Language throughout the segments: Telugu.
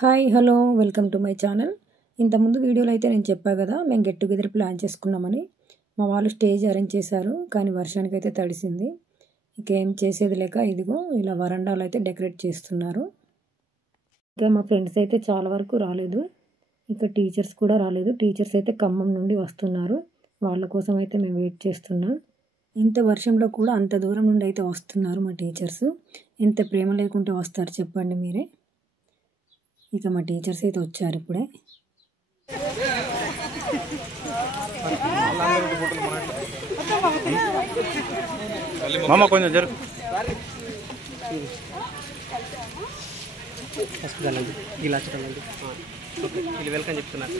Hi hello welcome to my channel. ఇంతకుముందు వీడియోలో అయితే నేను చెప్పా కదా, మేము గెట్ టుగెదర్ ప్లాన్ చేసుకున్నామని. మా వాళ్ళు స్టేజ్ అరేంజ్ చేశారు, కానీ వర్షానికి అయితే తడిసింది. ఇక ఏం చేసేది లేక ఇదిగో ఇలా వరండాలో అయితే డెకరేట్ చేస్తున్నారు. ఇంకా మా ఫ్రెండ్స్ అయితే చాలా వరకు రాలేదు, ఇక టీచర్స్ కూడా రాలేదు. టీచర్స్ అయితే ఖమ్మం నుండి వస్తున్నారు, వాళ్ళ కోసం అయితే మేము వెయిట్ చేస్తున్నాం. ఇంత వర్షంలో కూడా అంత దూరం నుండి అయితే వస్తున్నారు మా టీచర్స్. ఎంత ప్రేమ లేకుంటే వస్తారు చెప్పండి మీరే. ఇక మా టీచర్స్ అయితే వచ్చారు ఇప్పుడే. మామ కొంచెం జరు ఇలా చూడండి. ఓకే, వీళ్ళు వెల్కమ్ చెప్తున్నారు.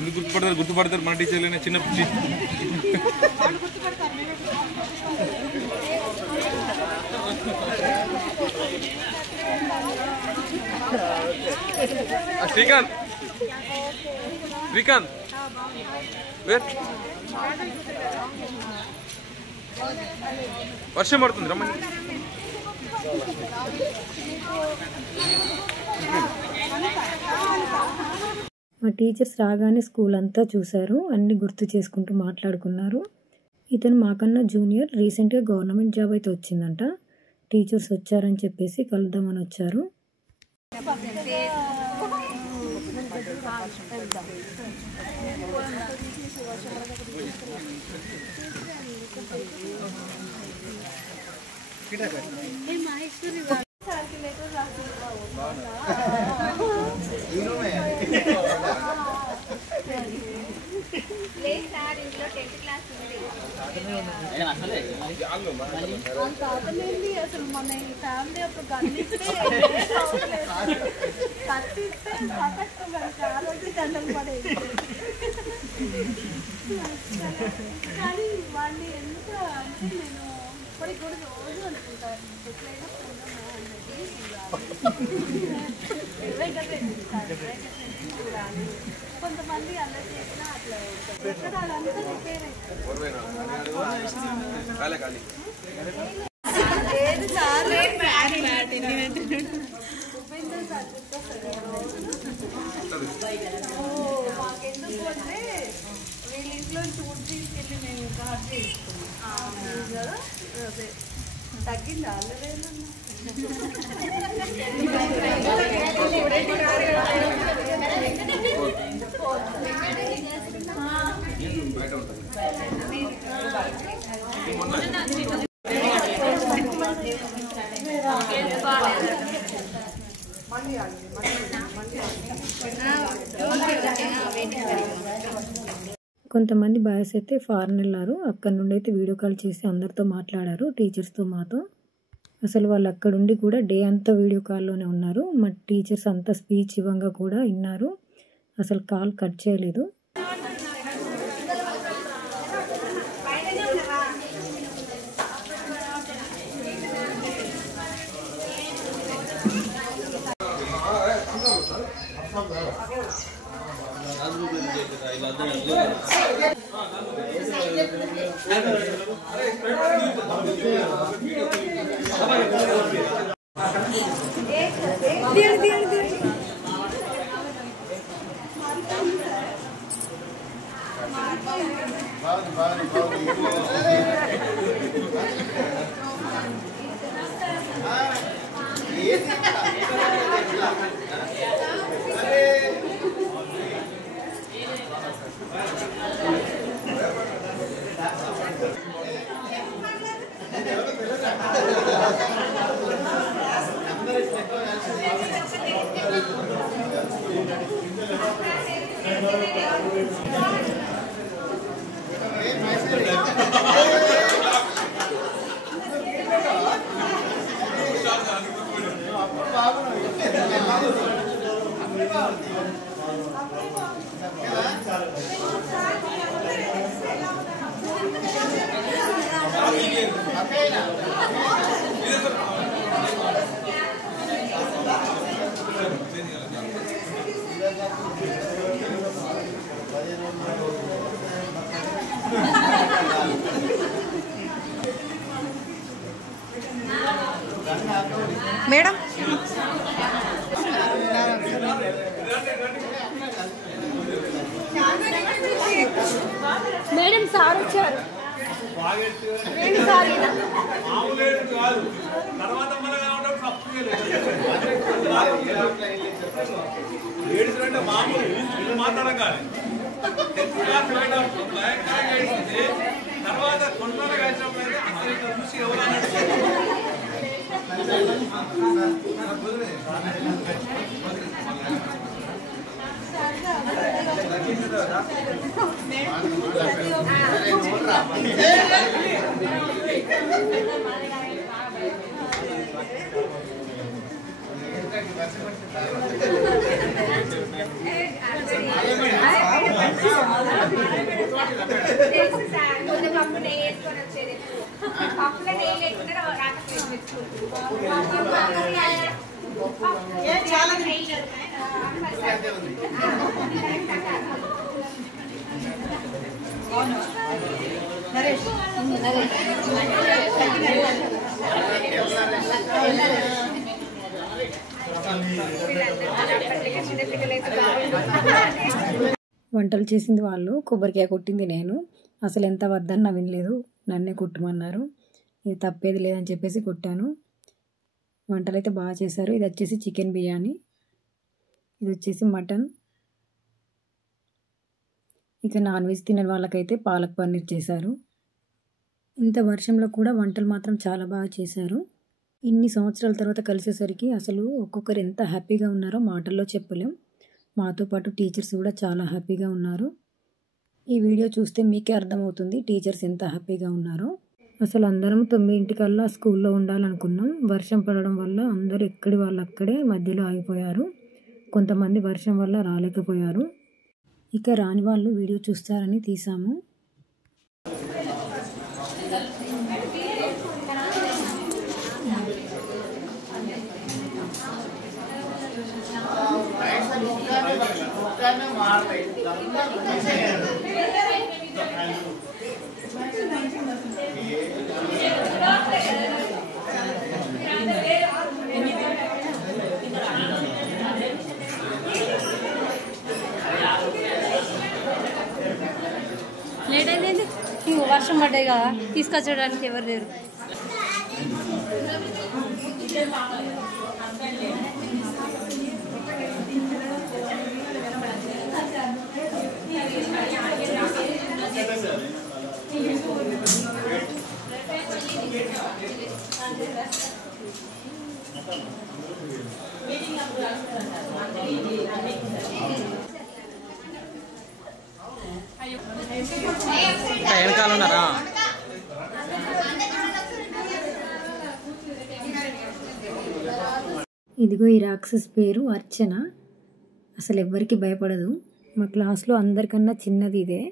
ఎందుకు గుర్తుపడతారు మన టీచర్లు చిన్న శ్రీకాంత్ వర్షం పడుతుంది రమ్మని. మా టీచర్స్ రాగానే స్కూల్ అంతా చూశారు, అన్ని గుర్తు చేసుకుంటూ మాట్లాడుకున్నారు. ఇతను మాకన్నా జూనియర్, రీసెంట్గా గవర్నమెంట్ జాబ్ అయితే వచ్చిందంట. టీచర్స్ వచ్చారని చెప్పేసి కలుద్దామని వచ్చారు. అసలు మన ఫ్యామిలీ అప్పుడు గన్నిస్తే కట్టిస్తే పక్కకు దండలు పడేది. కానీ వాడిని ఎంత అంటే నేను ఇప్పటికి కూడా రోజు అనుకుంటాను, ఎట్లయినా చూడాలి. కొంతమంది అలా చేసినా అట్లా ఎక్కడ అదంతా రిపేర్ మాకెందుకు అంటే వీళ్ళ ఇంట్లో చూడు తీసుకెళ్ళి మేము కార్డు చేసుకున్నాం. అదే తగ్గింది ఆల్రెడీ. కొంతమంది బాయ్స్ అయితే ఫారెన్ వెళ్ళారు, అక్కడ నుండి అయితే వీడియో కాల్ చేసి అందరితో మాట్లాడారు, టీచర్స్తో మాతో. అసలు వాళ్ళు అక్కడుండి కూడా డే అంతా వీడియో కాల్లోనే ఉన్నారు. మా టీచర్స్ అంతా స్పీచ్ ఇవ్వంగా కూడా విన్నారు, అసలు కాల్ కట్ చేయలేదు. మేడం వచ్చారు రెండుసార్లు తర్వాత కొన్నాళ్ళు కలిసినప్పుడు చూసి ఎవరన్నా వంటలు చేసింది వాళ్ళు, కొబ్బరికాయ కొట్టింది నేను. అసలు ఎంత వద్దని నా వినలేదు, నన్నే కొట్టమన్నారు. ఇది తప్పేది లేదని చెప్పేసి కొట్టాను. వంటలు అయితే బాగా చేశారు. ఇది వచ్చేసి చికెన్ బిర్యానీ, ఇది వచ్చేసి మటన్. ఇక నాన్ వెజ్ తినని వాళ్ళకైతే పాలక్ పన్నీర్ చేశారు. ఇంత వర్షంలో కూడా వంటలు మాత్రం చాలా బాగా చేశారు. ఇన్ని సంవత్సరాల తర్వాత కలిసేసరికి అసలు ఒక్కొక్కరు ఎంత హ్యాపీగా ఉన్నారో మాటల్లో చెప్పలేం. మాతో పాటు టీచర్స్ కూడా చాలా హ్యాపీగా ఉన్నారు. ఈ వీడియో చూస్తే మీకే అర్థమవుతుంది టీచర్స్ ఎంత హ్యాపీగా ఉన్నారో. అసలు అందరం 9:00కల్లా స్కూల్లో ఉండాలనుకున్నాం. వర్షం పడడం వల్ల అందరూ ఎక్కడి వాళ్ళు అక్కడే మధ్యలో ఆగిపోయారు. కొంతమంది వర్షం వల్ల రాలేకపోయారు. ఇక రాని వాళ్ళు వీడియో చూస్తారని తీసాము. లేట్ అయింది, ఇంకో వర్షం పడ్డాయి కదా, తీసుకొచ్చడానికి ఎవరు లేరు. వెనకాల ఉన్నారా? ఇదిగో ఈ రాక్షస్ పేరు అర్చన. అసలు ఎవ్వరికి భయపడదు. మా క్లాస్లో అందరికన్నా చిన్నది ఇదే.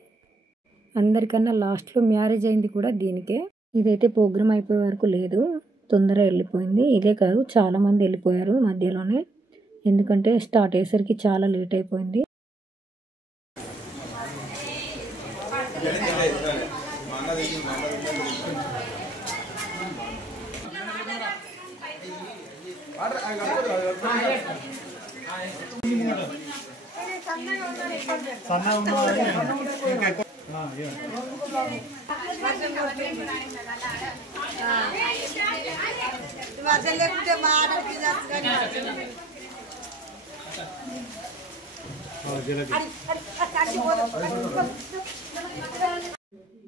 అందరికన్నా లాస్ట్లో మ్యారేజ్ అయింది కూడా దీనికే. ఇదైతే ప్రోగ్రామ్ అయిపోయే వరకు లేదు, తొందరగా వెళ్ళిపోయింది. ఇదే కాదు చాలామంది వెళ్ళిపోయారు మధ్యలోనే, ఎందుకంటే స్టార్ట్ అయ్యేసరికి చాలా లేట్ అయిపోయింది.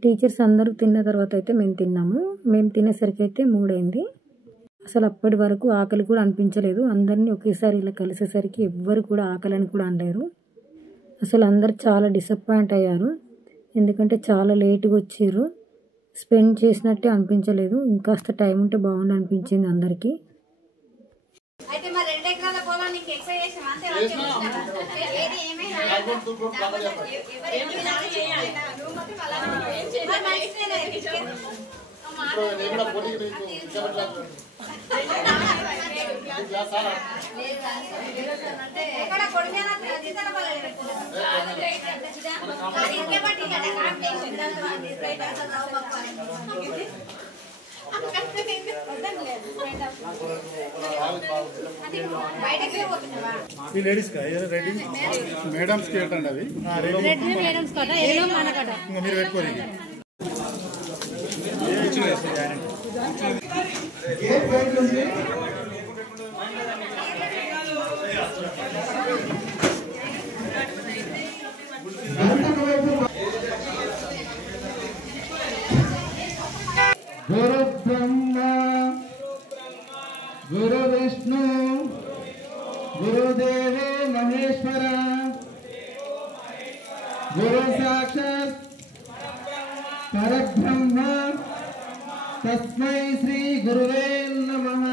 టీచర్స్ అందరూ తిన్న తర్వాత అయితే మేము తిన్నాము. మేము తినేసరికి అయితే 3 అయింది. అసలు అప్పటి వరకు ఆకలి కూడా అనిపించలేదు. అందరినీ ఒకేసారి ఇలా కలిసేసరికి ఎవ్వరు కూడా ఆకలిని కూడా అనలేరు. అసలు అందరు చాలా డిసప్పాయింట్ అయ్యారు, ఎందుకంటే చాలా లేట్గా వచ్చారు. స్పెండ్ చేసినట్టే అనిపించలేదు. ఇంకాస్త టైం ఉంటే బాగుండు అనిపించింది అందరికీ. లేడీస్ రెడీ మేడమ్స్ కి అవి మీరు పెట్టుకోండి. గేట్ బయట నుంచి గురు బ్రహ్మ గురు విష్ణు గురుదేవో మహేశ్వర గురు సాక్షాత్ పరబ్రహ్మ తస్మై శ్రీ గురువే నమః.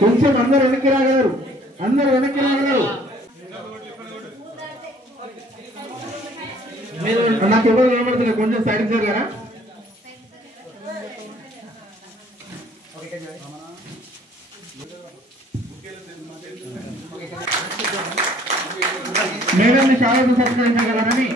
కొంచెం అందరు వెనక్కి రాగలరు, మీరు నాకు ఎవరు కనబడుతున్నారు, కొంచెం సైడ్ జరగరా. మేడం చాలా సత్కరించగలరని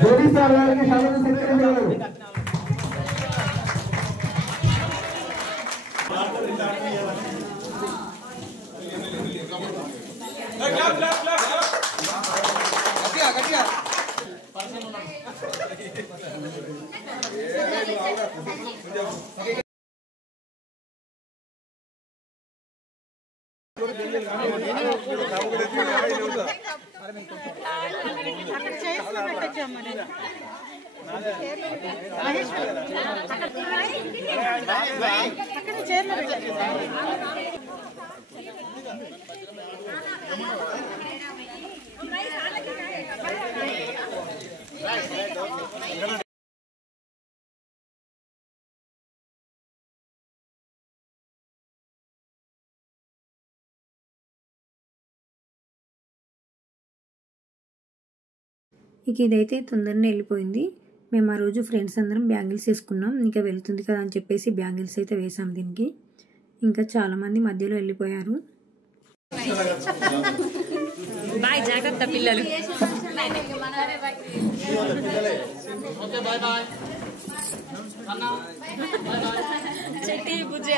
జోడి సార్ గారికి స్వాగతం సత్కరించగలరు. ఇక ఇదైతే తొందరనే వెళ్ళిపోయింది. మేము ఆ రోజు ఫ్రెండ్స్ అందరం బ్యాంగిల్స్ వేసుకున్నాం. ఇంకా వెళ్తుంది కదా అని చెప్పేసి బ్యాంగిల్స్ అయితే వేసాం దీనికి. ఇంకా చాలామంది మధ్యలో వెళ్ళిపోయారు. బాయ్, జాగ్రత్త పిల్లలు. చెట్టి బుజ్జి